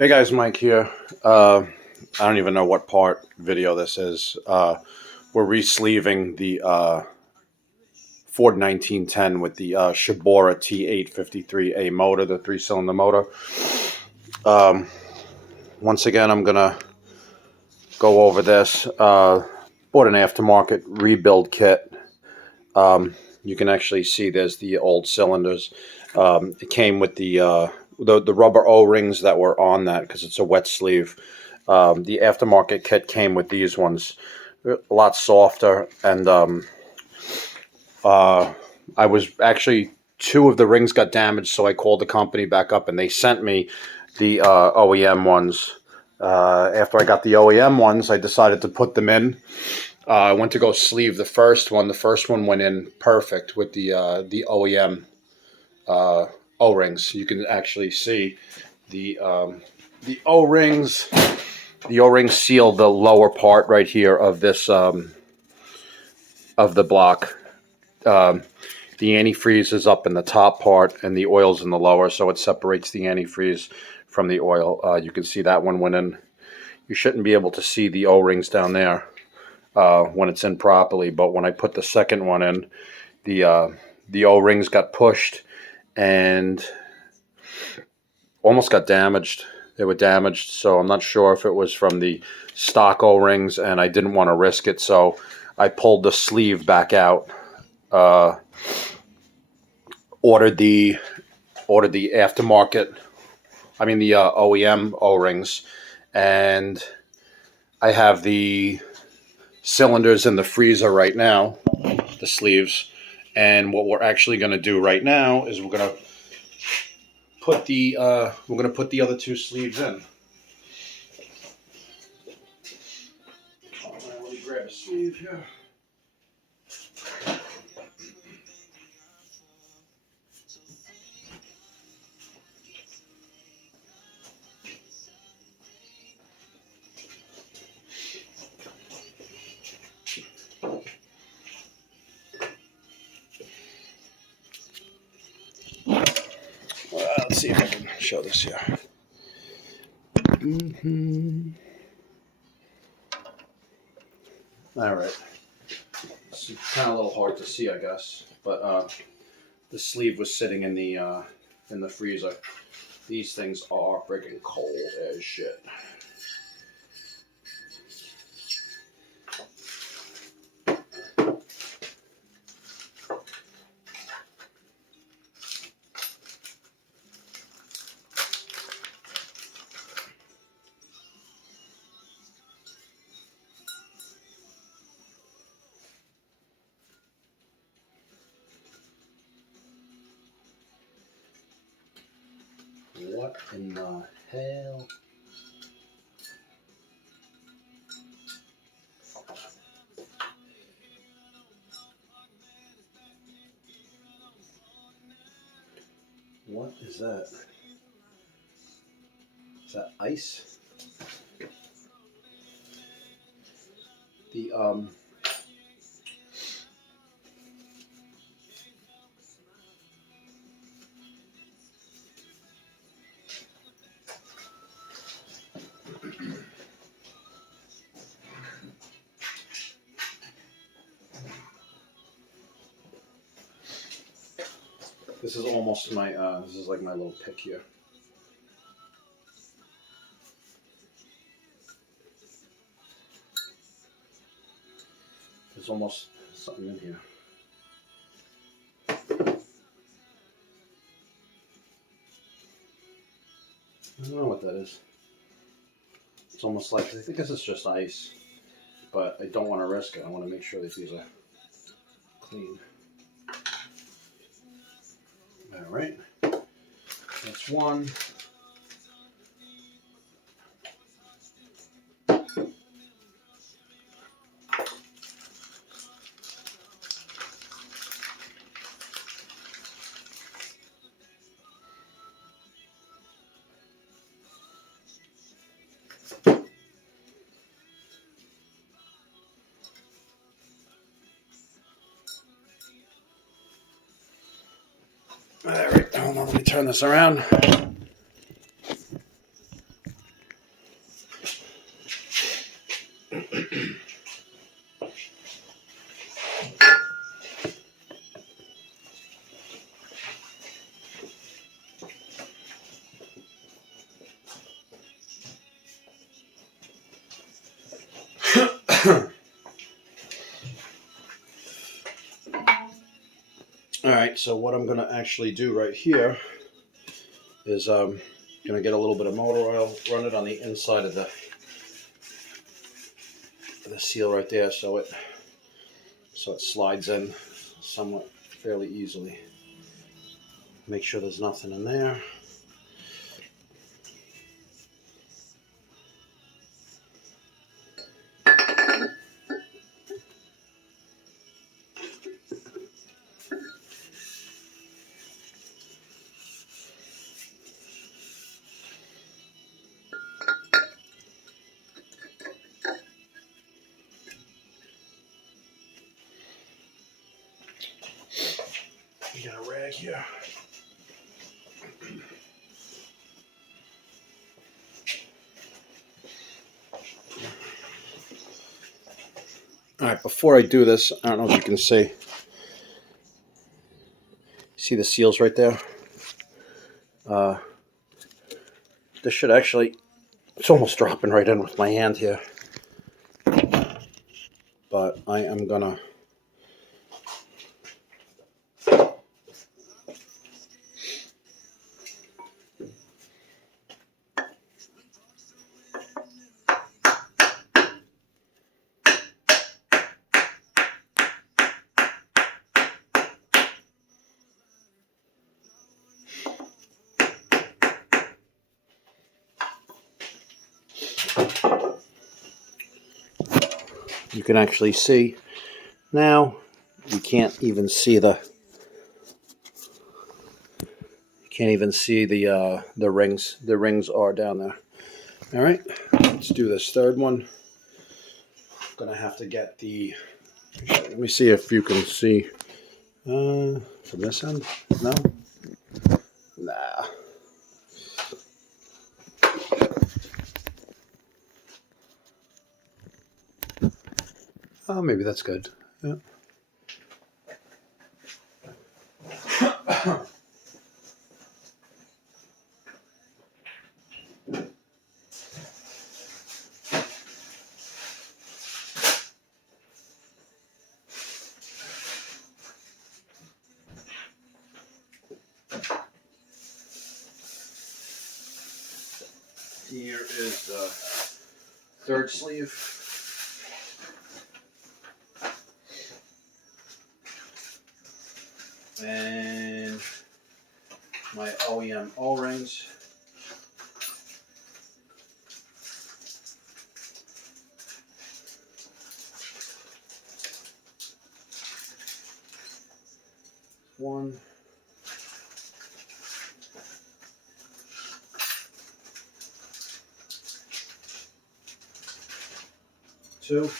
Hey guys, Mike here. I don't even know what part video this is. We're re-sleeving the Ford 1910 with the Shibaura T853A motor, the three-cylinder motor. Um, Once again, I'm gonna go over this. Bought an aftermarket rebuild kit. You can actually see there's the old cylinders. It came with the rubber O-rings that were on that because it's a wet sleeve. The aftermarket kit came with these ones, a lot softer, and I was actually two of the rings got damaged, so I called the company back up, and they sent me the OEM ones. After I got the OEM ones, I decided to put them in. I went to go sleeve the first one. The first one went in perfect with the OEM O-rings. You can actually see the O-rings. The O-rings seal the lower part right here of this of the block. The antifreeze is up in the top part, and the oil's in the lower, so it separates the antifreeze from the oil. You can see that one went in. You shouldn't be able to see the O-rings down there when it's in properly, but when I put the second one in, the O-rings got pushed and almost got damaged. They were damaged, so I'm not sure if it was from the stock O-rings, and I didn't want to risk it, so I pulled the sleeve back out. Ordered the aftermarket, I mean the OEM O-rings, and I have the cylinders in the freezer right now, the sleeves. And what we're actually going to do right now is we're going to put the other two sleeves in. Let me grab a sleeve here. Let's see if I can show this here. All right. It's kind of a little hard to see, I guess, but the sleeve was sitting in the freezer. These things are freaking cold as shit. What in the hell? What is that? Is that ice? The This is almost my this is like my little pick here. There's almost something in here. I don't know what that is. It's almost like, I think this is just ice, but I don't want to risk it. I want to make sure that these are clean. All right, that's one. All right, hold on, let me turn this around. All right, so what I'm going to actually do right here is I'm going to get a little bit of motor oil, run it on the inside of the seal right there, so it slides in somewhat fairly easily. Make sure there's nothing in there. We got a rag here. All right, before I do this, I don't know if you can see the seals right there? This should actually, it's almost dropping right in with my hand here. But I am gonna you can actually see now. You can't even see the rings. The rings are down there. All right, let's do this third one. I'm gonna have to get the. Let me see if you can see from this end. No, nah. Oh, maybe that's good. Yeah. Here is the third sleeve. And my OEM O-rings. One. Two.